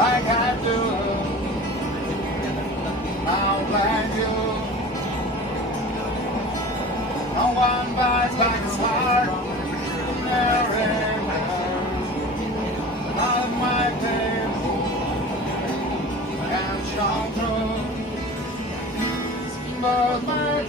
like I do. I'll blind you. No one bites like a heart. Mary, not my pain can show through, but my